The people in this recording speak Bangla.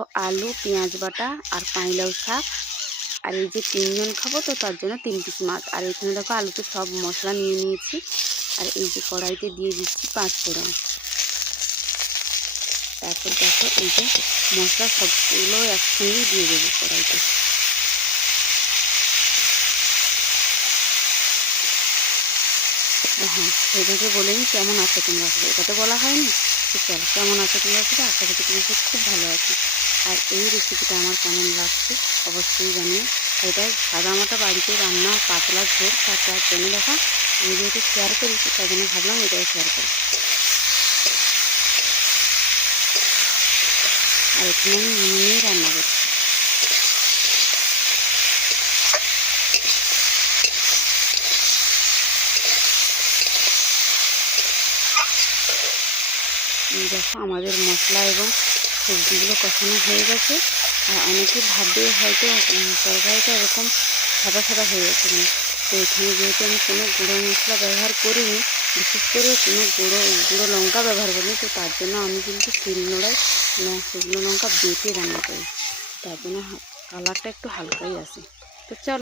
দেখো আলু, পেঁয়াজ বাটা আর পানিলাউ শাক, আর এই যে 3 জন খাবো তো তার জন্য 3 পিস মাছ। আর এখানে দেখো আলুতে সব মশলা নিয়ে নিয়েছি। আর এই যে কড়াইতে দিয়ে দিচ্ছি 5 ফোড়ন। তারপর দেখো এই যে মশলা সবগুলো একসঙ্গেই দিয়ে দেবো কড়াইতে। হ্যাঁ, সেইভাবে বলে নি কেমন আছো তোমরা সবাই, এটা তো বলা হয়নি। তো চলো, কেমন আছো তোমরা সবাই, আশা করি তোমরা সব খুব ভালো আছো। আর এই রেসিপিটা আমার কেমন লাগছে অবশ্যই জানিও। এটা সাদামাটা বাড়িতে রান্না পাতলা ঝোল, তার জন্য দেখো আমি যেহেতু শেয়ার করেছি তার জন্য ভাবলাম এটাও শেয়ার করি। আর এখানে আমি নিয়েই রান্না করছি। দেখো আমাদের মশলা এবং সবজিগুলো কষানো হয়ে গেছে। আর অনেকে ভাববে হয়তো তরকারিটা এরকম সাদা সাদা হয়ে গেছে কেন। তো এখানে যেহেতু আমি কোনো গুঁড়ো মশলা ব্যবহার করিনি, বিশেষ করে কোনো গুঁড়ো লঙ্কা ব্যবহার করিনি, তো তার জন্য আমি কিন্তু শিলনোড়ায় শুকনো লঙ্কা বেটে রান্না করি। তার জন্য কালারটা একটু হালকাই আসে। তো চলো।